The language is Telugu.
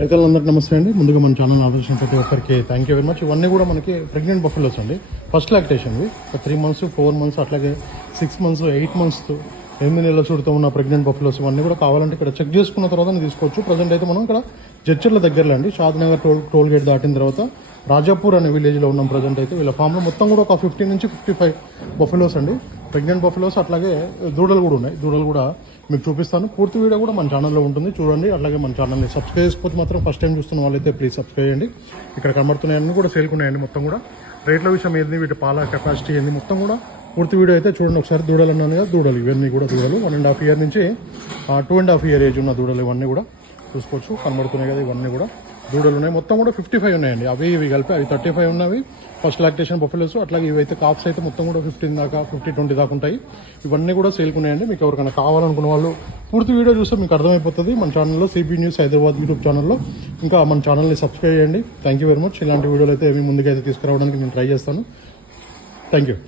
రైతులందరికీ నమస్తే అండి. ముందుగా మన ఛానల్ ఆదర్శించిన ప్రతి ఒక్కరికి థ్యాంక్ యూ వెరీ మచ్. ఇవన్నీ కూడా మనకి ప్రెగ్నెంట్ బఫెలోస్ అండి. ఫస్ట్ లాక్టేషన్వి 3 months 4 months అట్లాగే 6 months 8 months 8 నెలల చూడుతూ ఉన్న ప్రెగ్నెంట్ బఫెలోస్ ఇవన్నీ కూడా కావాలంటే ఇక్కడ చెక్ చేసుకున్న తర్వాత తీసుకోవచ్చు. ప్రజెంట్ అయితే మనం ఇక్కడ జడ్చర్ల దగ్గరలో అండి, షాద్నగర్ టోల్ గేట్ దాటిన తర్వాత రాజాపూర్ అనే విలేజ్లో ఉన్నాం. ప్రజెంట్ అయితే వీళ్ళ ఫామ్లో మొత్తం కూడా ఒక 50 నుంచి 55 బఫెలోస్ అండి, ప్రెగ్నెంట్ బఫెలోస్. అట్లాగే దూడలు కూడా ఉన్నాయి. దూడలు కూడా మీకు చూపిస్తాను. పూర్తి వీడియో కూడా మన ఛానల్లో ఉంటుంది, చూడండి. అట్లాగే మన ఛానల్ని సబ్స్క్రైబ్ చేసుకోవచ్చు. మాత్రం ఫస్ట్ టైం చూస్తున్న వాళ్ళైతే ప్లీజ్ సబ్స్క్రైబ్ చేయండి. ఇక్కడ కనబడుతున్నాయన్నీ కూడా సేల్కున్నాయండి. మొత్తం కూడా రేట్ల విషయం ఏంది, వీటి పాల కెపాసిటీ ఏంది, మొత్తం కూడా పూర్తి వీడియో అయితే చూడండి ఒకసారి. దూడలు అన్నాను కదా, దూడలు ఇవన్నీ కూడా దూడలు 1.5 year నుంచి 2.5 year ఏజ్ ఉన్న దూడలు ఇవన్నీ కూడా చూసుకోవచ్చు. కనబడుతున్నాయి కదా, ఇవన్నీ కూడా దూడలు ఉన్నాయి. మొత్తం కూడా 55 ఉన్నాయండి. అవి ఇవి కలిపి అవి 35 ఉన్నవి ఫస్ట్ లాక్టేషన్ బఫెలోస్. అట్లాగే ఇవైతే కాప్స్ అయితే మొత్తం కూడా 15 దాకా 50-20 దాకా ఉంటాయి. ఇవన్నీ కూడా సేల్కున్నాయండి. మీకు ఎవరికైనా కావాలనుకున్న వాళ్ళు పూర్తి వీడియో చూస్తే మీకు అర్థమైపోతుంది. మన ఛానల్లో సిబి న్యూస్ హైదరాబాద్ యూట్యూబ్ ఛానల్లో ఇంకా మన ఛానల్ని సబ్స్క్రైబ్ చేయండి. Thank you very much. ఇలాంటి వీడియోలు అయితే ఏమి ముందుకైతే తీసుకురావడానికి నేను ట్రై చేస్తాను. Thank you.